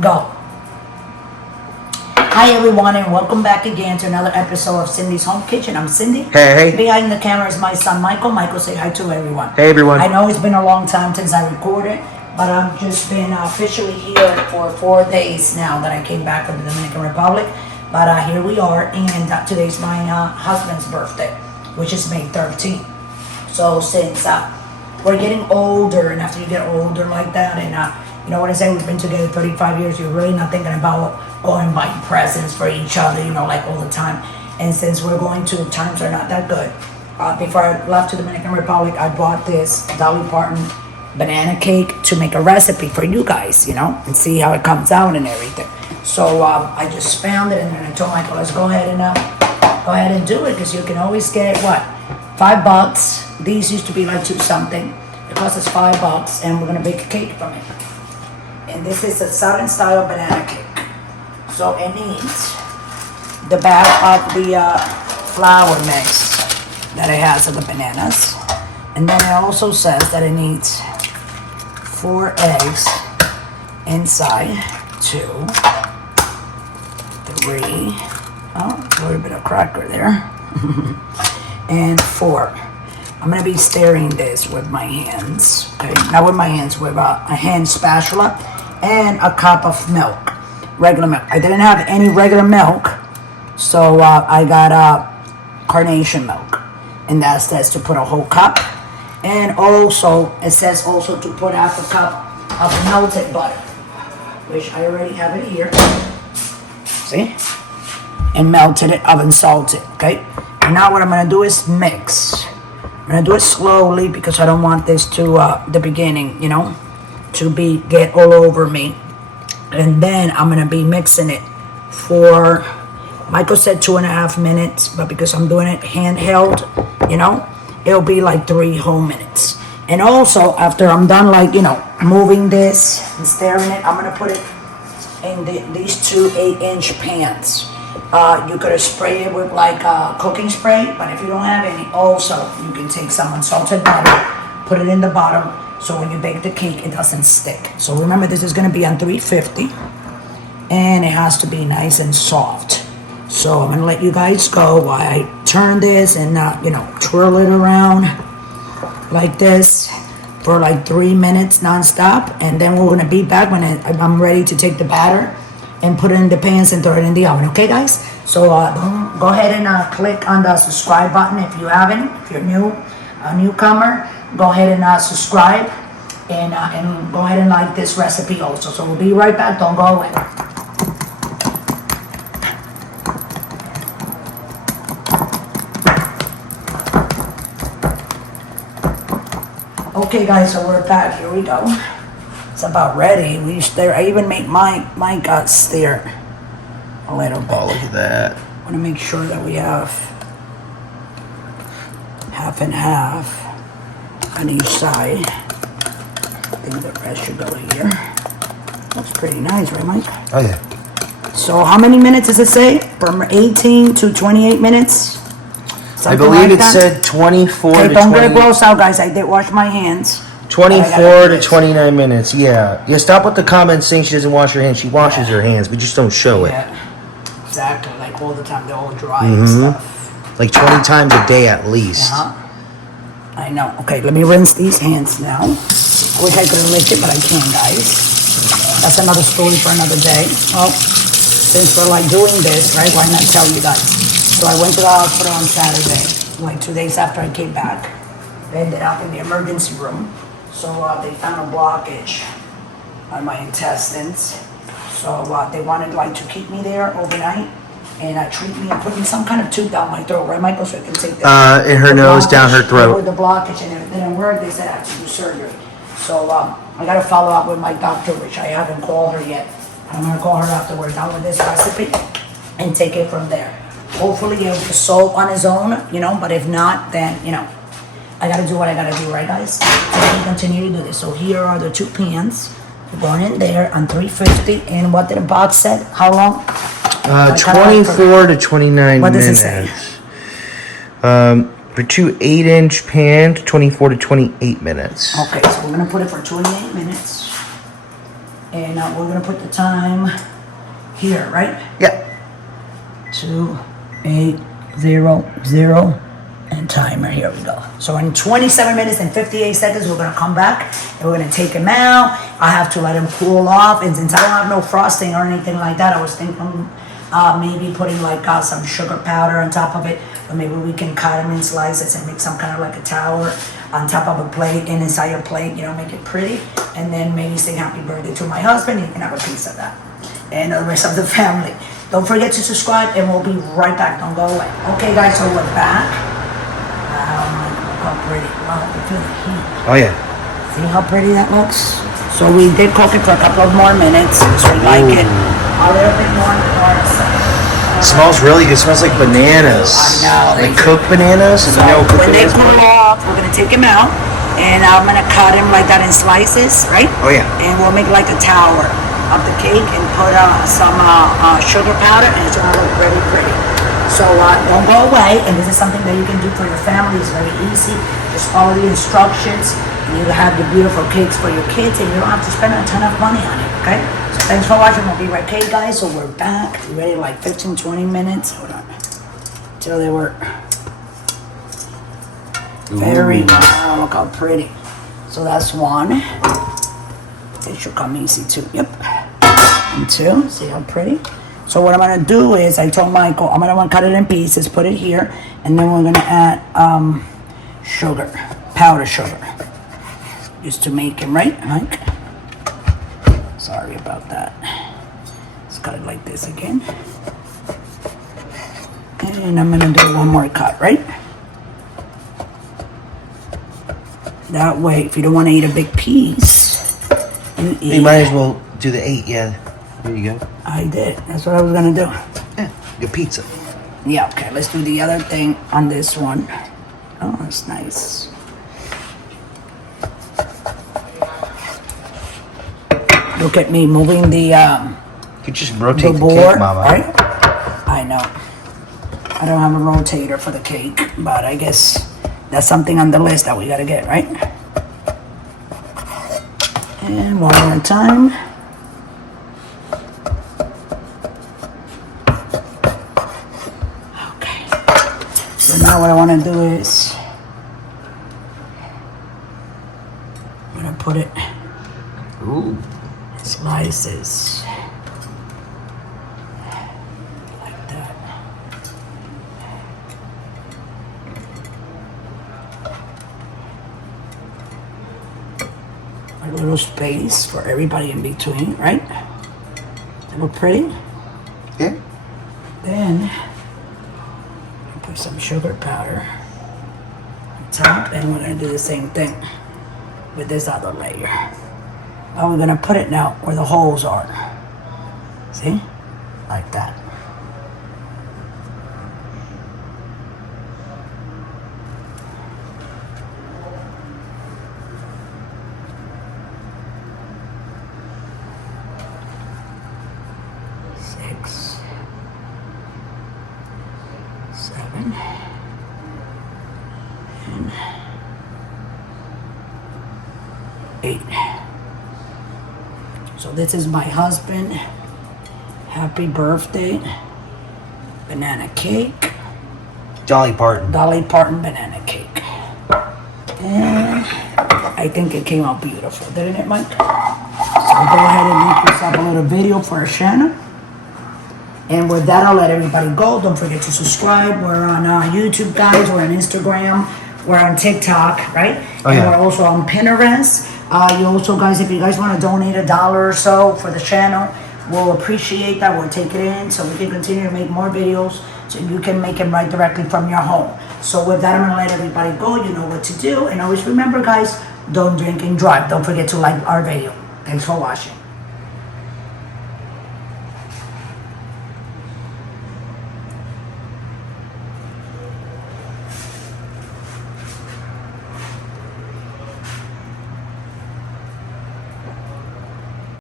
Go. Hi everyone and welcome back again to another episode of Cindy's Home Kitchen. I'm Cindy. Hey. Behind the camera is my son Michael. Michael, say hi to everyone. Hey everyone. I know it's been a long time since I recorded, but I've just been officially here for 4 days now that I came back from the Dominican Republic. But here we are, and today's my husband's birthday, which is May 13th. So since we're getting older, and after you get older like that, and you know what I say, we've been together 35 years, you're really not thinking about going buying presents for each other, you know, like all the time. And since we're going to, times are not that good. Before I left to the Dominican Republic, I bought this Dolly Parton banana cake to make a recipe for you guys, you know, and see how it comes out and everything. So I just found it, and then I told Michael, let's go ahead and do it, because you can always get what, $5. These used to be like 2 something. It costs us $5, and we're gonna bake a cake from it. And this is a Southern style banana cake. So it needs the bag of the flour mix that it has of the bananas. And then it also says that it needs 4 eggs inside, 2, 3, oh, a little bit of cracker there, and 4. I'm going to be stirring this with my hands, okay? Not with my hands, with a hand spatula, and a cup of milk, regular milk. I didn't have any regular milk, so I got carnation milk, and that says to put a whole cup. And also, it says also to put half a cup of melted butter, which I already have it here. See? And melted it, oven salted, okay? And now what I'm gonna do is mix. I'm gonna do it slowly because I don't want this to, the beginning, you know, to get all over me. And then I'm gonna be mixing it for, Michael said 2.5 minutes, but because I'm doing it handheld, you know, it'll be like 3 whole minutes. And also, after I'm done, like, you know, moving this and stirring it, I'm gonna put it in these 2 8-inch pans. You could spray it with like cooking spray, but if you don't have any, also you can take some unsalted butter, put it in the bottom, so when you bake the cake, it doesn't stick. So remember, this is gonna be on 350, and it has to be nice and soft. So I'm gonna let you guys go while I turn this and you know, twirl it around like this for like 3 minutes non-stop, and then we're gonna be back when I'm ready to take the batter and put it in the pans and throw it in the oven. Okay, guys? So go ahead and click on the subscribe button if you haven't. If you're a newcomer, go ahead and subscribe, and go ahead and like this recipe also. So we'll be right back. Don't go away. Okay, guys, so we're back. Here we go. It's about ready. I even make my guts stir a little bit. Oh, look at that. I want to make sure that we have half and half on each side. I think the rest should go here. That's pretty nice, right, Mike? Oh yeah. So how many minutes does it say? From 18 to 28 minutes? I believe it said 24 to 20. Don't get gross out, guys. I did wash my hands. 24 to 29 minutes, yeah. Yeah, stop with the comments saying she doesn't wash her hands. She washes her hands. We just don't show it. Yeah, exactly. Like all the time, they're all dry and stuff. Like 20 times a day at least. I know. Okay, let me rinse these hands now. I wish I could have licked it, but I can't, guys. That's another story for another day. Well, since we're like doing this, right, why not tell you guys? So I went to the hospital on Saturday, like 2 days after I came back. I ended up in the emergency room. So they found a blockage on my intestines. So they wanted like to keep me there overnight and treat me and put me some kind of tube down my throat, right, Michael? So I can take in her nose, down her throat. With the blockage, and it didn't work. They said I had to do surgery. So I got to follow up with my doctor, which I haven't called her yet. I'm gonna call her after we're done with this recipe and take it from there. Hopefully it'll solve on its own, you know. But if not, then you know. I gotta do what I gotta do, right, guys? So let me continue to do this. So here are the 2 pans. We're going in there on 350. And what did the box said? How long? 24 to 29 what minutes. What does it say? For 2 8-inch pans, 24 to 28 minutes. Okay, so we're gonna put it for 28 minutes. And we're gonna put the time here, right? Yeah. 2800 and timer. Here we go. So in 27 minutes and 58 seconds, we're gonna come back and we're gonna take him out. I have to let him cool off, and since I don't have no frosting or anything like that, I was thinking maybe putting like some sugar powder on top of it, or maybe we can cut him in slices and make some kind of like a tower on top of a plate, and inside your plate, you know, make it pretty, and then maybe say happy birthday to my husband. You can have a piece of that, and the rest of the family. Don't forget to subscribe, and we'll be right back. Don't go away. Okay, guys, so we're back. How pretty. Wow, you feel the heat. Oh yeah. See how pretty that looks? So we did cook it for a couple of more minutes, so we like it a little bit more. It smells really good. It smells like bananas. I know. Like cooked bananas. So when they cool off, we're gonna take him out, and I'm gonna cut him like that in slices, right? Oh yeah. And we'll make like a tower of the cake and put some sugar powder, and it's gonna look really pretty. So don't go away, and this is something that you can do for your family. It's very easy. Just follow the instructions, and you'll have the beautiful cakes for your kids, and you don't have to spend a ton of money on it, okay? So thanks for watching. We'll be right back, guys. So we're back. We waited like 15, 20 minutes. Hold on. Till they were very, wow, look how pretty. So that's one. It should come easy too. Yep. And two. See how pretty? So what I'm gonna do is, I told Michael, I'm gonna cut it in pieces, put it here, and then we're gonna add sugar, powdered sugar, just to make him, right, Mike? Sorry about that. Let's cut it like this again. And I'm gonna do one more cut, right? That way, if you don't want to eat a big piece, you might as well do the 8. Yeah. There you go. I did. That's what I was gonna do. Yeah. Your pizza. Yeah. Okay. Let's do the other thing on this one. Oh, that's nice. Look at me moving the You just rotate the board, cake, Mama. right? I know. I don't have a rotator for the cake, but I guess that's something on the list that we gotta get, right? And one more time. Okay. So now what I want to do is I'm gonna put it Ooh. in slices. Like that. A little space for everybody in between, right? That look pretty? Yeah. Then put some sugar powder on top, and we're gonna do the same thing with this other layer. Now we're gonna put it now where the holes are. See? Like that. Six, 7, and 8. So this is my husband. Happy birthday. Banana cake. Dolly Parton. Dolly Parton banana cake. And I think it came out beautiful, didn't it, Mike? So go ahead and make yourself a little video for Shanna. And with that, I'll let everybody go. Don't forget to subscribe. We're on YouTube, guys. We're on Instagram. We're on TikTok, right? Oh, and yeah. we're also on Pinterest. You also, guys, if you guys want to donate $1 or so for the channel, we'll appreciate that. We'll take it in so we can continue to make more videos so you can make them right directly from your home. So with that, I'm going to let everybody go. You know what to do. And always remember, guys, don't drink and drive. Don't forget to like our video. Thanks for watching.